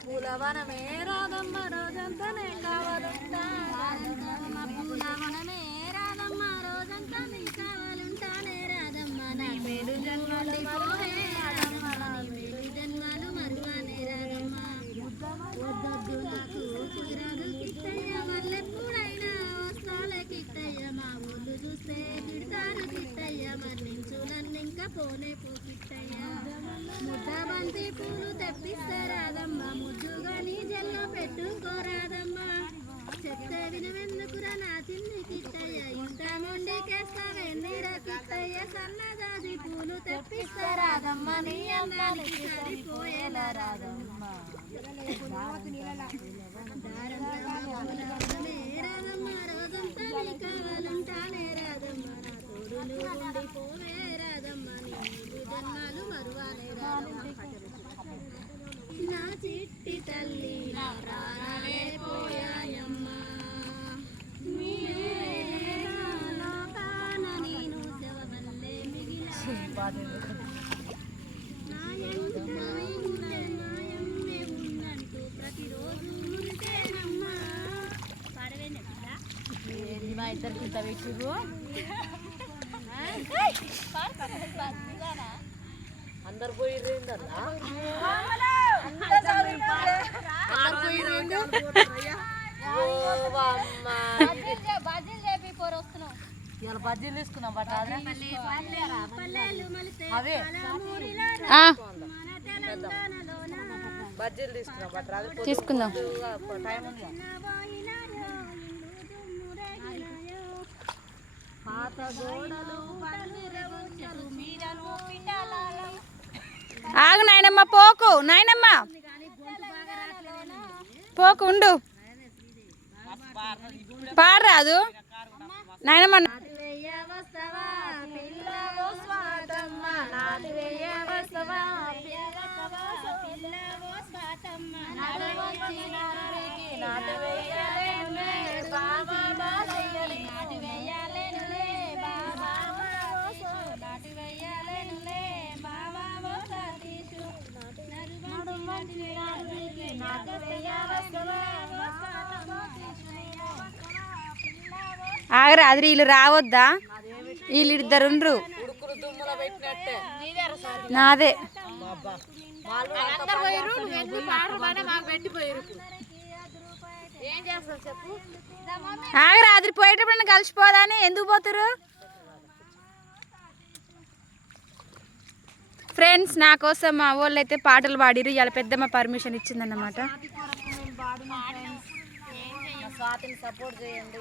పూలవనమే రాధమ్మ కావాలంటా. పూలవనమే రాధమ్మ రోజంతా నీ రాధమ్మ నా జన్మలు రాధమ్మ జన్మలు మరువనే రాధమ్మ నాకు కుదరదు కిట్టయ్య వస్తాలే కిట్టయ్య. మా ఊళ్ళు చూస్తే తిడతారు కిట్టయ్య మరణించు నన్ను ఇంకా పోనే పో కిట్టయ్య. ముద్ద బంతి పూలు తెప్పిస్తే రాదమ్మ ముద్దుగా నీ జల్లో పెట్టుకోరాదమ్మ. చెత్త వినవెందుకురా నా చిన్ని కిట్టయ్య? ఇంత మొండికేస్తావే నీరా కిట్టయ్య? సన్నదాది పూలు తెప్పిస్తే రాదమ్మ నీ అమ్మానికి సరిపోయేలా రాదమ్మ. రాదమ్మ రోజంతా నీ కావాలంటానే రాదమ్మ. నా తోడులు ఉండిపోవే రాదమ్మ. నీ జన్మాలు మరువానే రాదమ్మ. మా ఇద్దరికి ఇంత పెట్టిరు అందరు పోయిర్రు? అందరు పోయిర్రు. బజ్జీలు తీసుకున్నాం బట్ అవే. బజ్జీలు తీసుకున్నాం అది తీసుకుందాం. టైం ఉంది. ఆగు నాయనమ్మ పోకు. నాయనమ్మ. పోకు ఉండు. పాడరాదు నాయనమ్మ వస్తవా పిల్లవో స్వాతమ్మ వస్తవా పిల్లవో స్వాతమ్మ బాబా బాబా బాబా సతీషు వస్తవా ఆగరా అది వీళ్ళు రావద్దా? వీళ్ళు ఇద్దరు ఉండ్రు ఉడుకులు దుమ్ముల పెట్టినట్టే నాదే అది పోయేటప్పుడు కలిసిపోదా అని ఎందుకు పోతురు ఫ్రెండ్స్ నా కోసం మా వాళ్ళు అయితే పాటలు పాడిరు ఇవాళ పెద్దమ్మ పర్మిషన్ ఇచ్చిందన్నమాట. స్వాతిని సపోర్ట్ చేయండి.